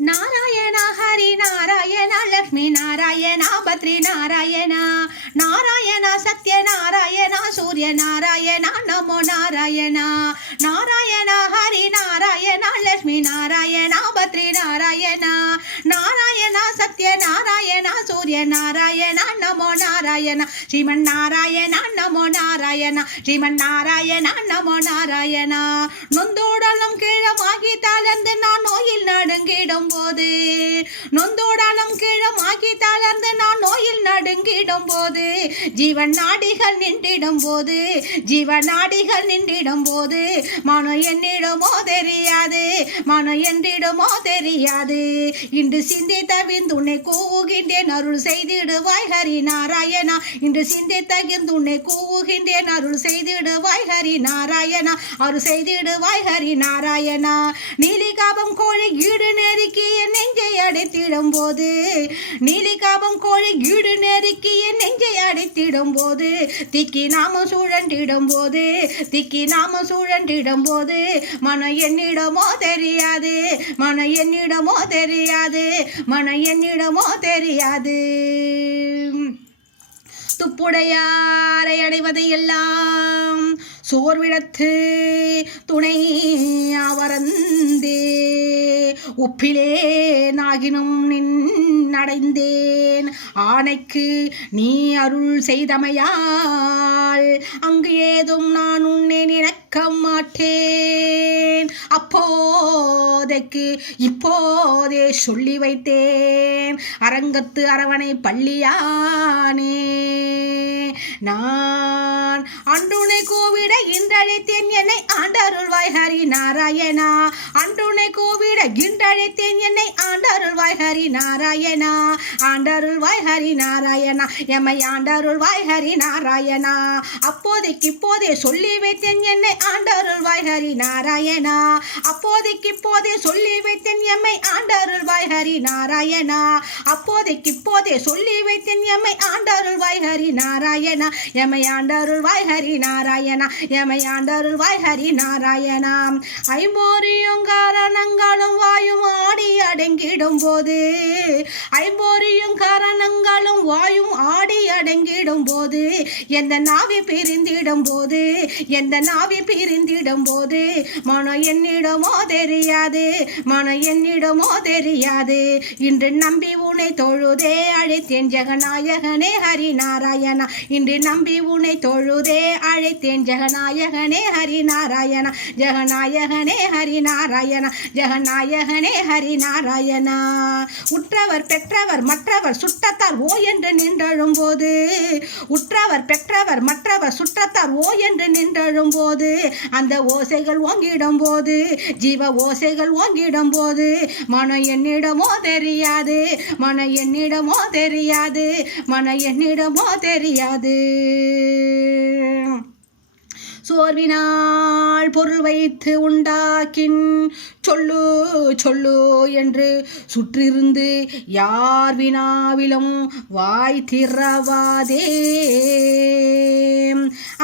ನಾರಾಯಣ ಹರಿ ನಾರಾಯಣ ಲಕ್ಷ್ಮೀ ನಾರಾಯಣ ಬದ್ರಿ ನಾರಾಯಣ ನಾರಾಯಣ ಸತ್ಯ ನಾರಾಯಣ ಸೂರ್ಯ ನಾರಾಯಣ ನಮೋ ನಾರಾಯಣ ನಾರಾಯಣ ಹರಿ ನಾರಾಯಣ ಲಕ್ಷ್ಮೀ ನಾರಾಯಣ ಬದ್ರಿ ನಾರಾಯಣ ನಾರಾಯಣ ಸತ್ಯ ನಾರಾಯಣ ಸೂರ್ಯ ನಾರಾಯಣ ನಮೋ ನಾರಾಯಣ ಶ್ರೀಮನ್ನಾರಾಯಣ ನಮೋ ನಾರಾಯಣ ಶ್ರೀಮನ್ನಾರಾಯಣ ನಮೋ ನಾರಾಯಣ நொந்தோடலம் கீழமாகி தளர்ந்து நான் நோயில் நடுங்கிடும் போது நொந்தோடலம் கீழமாகி தளர்ந்து நான் நோயில் நடுங்கிடும் போது ஜீவன் நாடிகள் நின்றிடும் போது ஜீவன் நாடிகள் நின்றிடும் போது மனம் என்னிடமோ தெரியாது மனம் என்றிடமோ தெரியாது இன்று சிந்தித்த விந்துனை கூவுகின்றேன் அருள் செய்திடுவாய் ஹரி நாராயணா இன்று சிந்தித்த விந்துனை கூவுகின்றேன் அருள் செய்திடுவாய் ஹரி நாராயணா அருள் செய்திடுவாய் ஹரி நாராயணா நீலிகாபம் கோழி ஈடு நெருக்கிய நெஞ்சை அடைத்திடும் போது நீலிகாபம் கோழி ஈடு நெருக்கிய நெஞ்சை அடைத்திடும் போது திக்கி நாம சூழண்டிடும் போது திக்கி நாம சூழண்டிடும் போது மனம் என்னிடமோ தெரியாது மனம் என்னிடமோ தெரியாது மனம் என்னிடமோ தெரியாது துப்புடையாரை அடைவதை எல்லாம் சோர்விடத்து துணை அவரந்தே உப்பிலே நாகினும் நின்னடைந்தேன் ஆணைக்கு நீ அருள் செய்தமையால் அங்கு ஏதும் நான் உன்னை நினைக்க மாட்டேன் அப்போதைக்கு இப்போதே சொல்லி வைத்தேன் அரங்கத்து அரவணை பள்ளியானே நான் அன்றுனை கூவிட இன்றழைத்தேன் என்னை ஆண்டருள்வாய் ஹரி நாராயணா அன்றுனை கூவிட இன்றழைத்தேன் என்னை ஆண்டருள்வாய் ஹரி நாராயணா ஆண்டருள்வாய் ஹரி நாராயணா எம்மை ஆண்டருள்வாய் ஹரி நாராயணா அப்போதைக்கு இப்போதே சொல்லி வைத்தேன் என்னை ஆண்டருள்வாய் ஹரி நாராயணா அப்போதைக்கு இப்போதே சொல்லி வைத்தேன் எம்மை ஆண்டருள்வாய் ஹரி நாராயணா அப்போதைக்கு இப்போதே சொல்லி வைத்தேன் எம்மை ஆண்டருள்வாய் ஹரி நாராயணா எம்மை ஆண்டருள்வாய் ஹரி நாராயணா எம்மை ஆண்டருள்வாய் ஹரி நாராயணா ஐம்போரியும் காரணங்களும் வாயும் ஆடி அடங்கிடும் போது ஐம்போரியும் காரணங்களும் வாயும் ஆடி அடங்கிடும் போது எந்த நாவி பிரிந்திடும் போது எந்த நாவி பிரிந்திடும் போது மனம் என்னிடமோ தெரியாது மனம் என்னிடமோ தெரியாது இன்று நம்பி உன்னை தொழுதே அழைத்தேன் ஜெகநாயகனே ஹரி நாராயணா இன்று நம்பி உன்னை தொழுதே அழைத்தேன் ஜெகநாயகனே ஹரி நாராயணா ஜெகநாயகனே ஹரி நாராயணா ஜெகநாயகனே ஹரி நாராயணா உற்றவர் பெற்றவர் மற்றவர் சுற்றத்தார் ஓ என்று நின்றழும் போது உற்றவர் பெற்றவர் மற்றவர் சுற்றத்தார் ஓ என்று நின்றழும் போது அந்த ஓசைகள் ஓங்கிடும் போது ஜீவ ஓசைகள் ஓங்கிடும் போது மனம் என்னிடமோ தெரியாது மனம் என்னிடமோ தெரியாது மனம் என்னிடமோ தெரியாது சோர்வினால் பொருள் வைத்து உண்டாக்கின் சொல்லு சொல்லு என்று சுற்றிருந்து யார் வினாவிலும் வாய் திறவாதே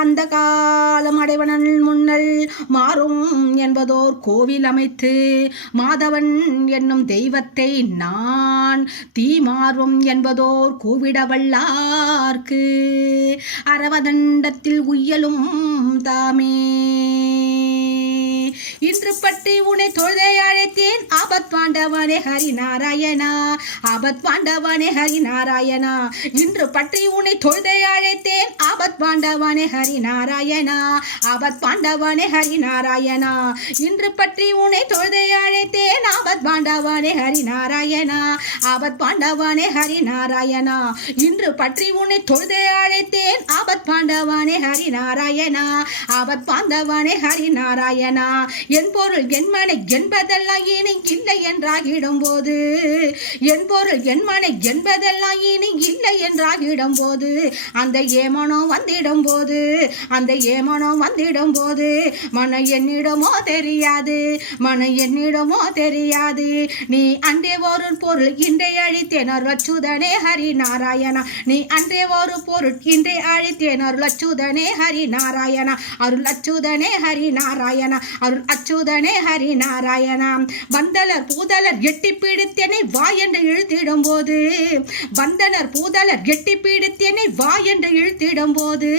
அந்த காலம் அடைவனல் முன்னல் மாறும் என்பதோர் கோவில் அமைத்து மாதவன் என்னும் தெய்வத்தை நான் தீமார்வம் என்பதோர் கூவிடவல்லார்க்கு அரவதண்டத்தில் உய்யலும் தாமே இன்று பற்றி உன்னை தொழுதை அழைத்தேன் ஆபத் பாண்டவனே ஹரி நாராயணா ஆபத் பாண்டவனே ஹரி நாராயணா இன்று பற்றி உன்னை தொழுதை அழைத்தேன் ஆபத் பாண்டவனே ஹரி நாராயணா ஆபத் பாண்டவனே ஹரி நாராயணா இன்று பற்றி உன்னை தொழுதை அழைத்தேன் ஆபத் பாண்டவனே ஹரி நாராயணா ஆபத் பாண்டவனே ஹரி நாராயணா இன்று பற்றி உன்னை தொழுதை அழைத்தேன் ஆபத் பாண்டவனே ஹரி நாராயணா ஆபத் பாண்டவனே ஹரி நாராயணா என் பொருள் என் மனை என்பதெல்லாம் இனி இல்லை என்றாகிடும் போது என் பொருள் என் மனை என்பதெல்லாம் இனி இல்லை என்றாகிடும் போது அந்த ஏமனம் வந்திடும் போது அந்த ஏமனம் வந்திடும் போது மனம் என்னிடமோ தெரியாது மனம் என்னிடமோ தெரியாது தெரியாது. நீ அன்றே ஒரு பொருள் இன்றை அழித்தேன் அருளச்சுதனே ஹரி நாராயணா. நீ அன்றே ஒரு பொருள் இன்றை அழித்தேன் அருளச்சுதனே ஹரி நாராயணா. அருள் அச்சுதனே ஹரி நாராயணா. அருள் அச்சுதனே ஹரி நாராயணா. வந்தலர் பூதலர் எட்டி பீடித்தேனை வா என்று இழுத்திடும் போது, வந்தனர் பூதலர் எட்டி பீடித்தேனை வா என்று இழுத்திடும் போது,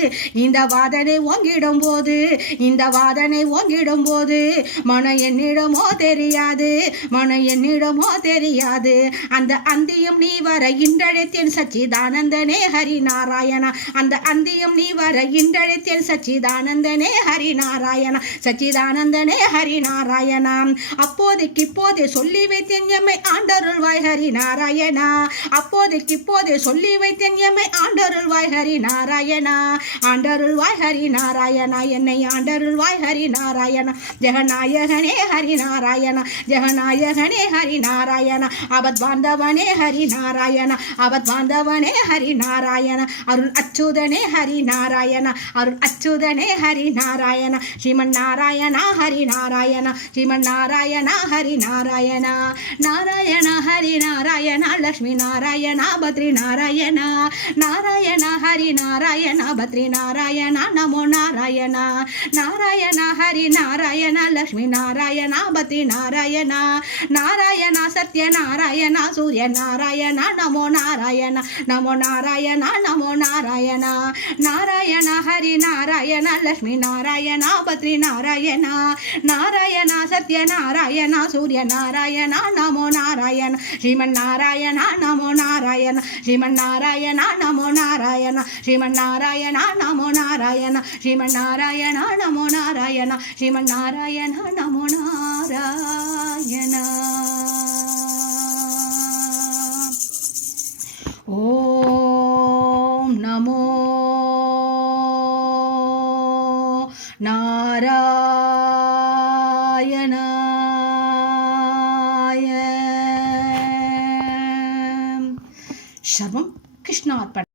இந்த வாதனை ஓங்கிடும் போது, இந்த வாதனை ஓங்கிடும் போது மன என்னிடமோ தெரியாது, மன என்னிடமோ தெரியாது. அந்த அந்தியும் நீ வர இன்றழைத்தேன் சச்சிதானந்தனே ஹரி நாராயணா. அந்த அந்தியும் நீ வர இன்றழைத்தேன் சச்சிதானந்தனே ஹரி நாராயணா. சச்சிதானந்தனே ஹரி நாராயணா. அப்போதைக்கு இப்போதே சொல்லி வைத்தேன் எம்மை ஆண்டருள்வாய் ஹரி நாராயணா. அப்போதைக்கு இப்போதே சொல்லி வைத்தேன் எம்மை ஆண்டருள்வாய் ஹரி நாராயணா. ஆண்டருள்வாய் ஹரி நாராயணா. என்னை ஆண்டருள்வாய் ஹரி நாராயணா. ஜெகநாயகனே ஹரி நாராயணா. ஜெகநாயகனே ஹரி நாராயணா. அபத் பாந்தவனே ஹரி நாராயணா. அபத் பாந்தவனே ஹரி நாராயணா. அருள் அச்சுதனே ஹரி நாராயணா. அருள் அச்சுதனே ஹரி நாராயணா. ஸ்ரீமன் நாராயணா ஹரி நாராயணா. ஸ்ரீமன் நாராயணா ஹரி நாராயணா. நாராயண ஹரி நாராயணா. லக்ஷ்மி நாராயணா பத்ரி நாராயணா. நாராயண ஹரி நாராயணா. பத்ரி நாராயணா. நமோ நாராயணா. நாராயண ஹரி நாராயணா. லக்ஷ்மி நாராயணா. பத்ரி நாராயணா. நாராயண சத்ய நாராயணா. சூரிய நாராயணா. நமோ நாராயணா. நமோ நாராயணா. நமோ நாராயணா. நாராயண ஹரி நாராயணா. லக்ஷ்மி நாராயணா. பத்ரி நாராயணா. நாராயண சத்ய நாராயணா. சூரிய நாராயணா. நமோ நாராயணா. ஸ்ரீமன் நாராயணா. நமோ நாராயணா. ஸ்ரீமன் நாராயணா. நமோ நாராயணா. ஸ்ரீமன் நாராயணா. நமோ நாராயணா. ஸ்ரீமன் நாராயணா. நமோ நாராயணா. ஸ்ரீமன் நாராயணா. நமோ நாராயணா. ஓம் நமோ நாராயணாய. சர்வம் கிருஷ்ணார்ப்பணம்.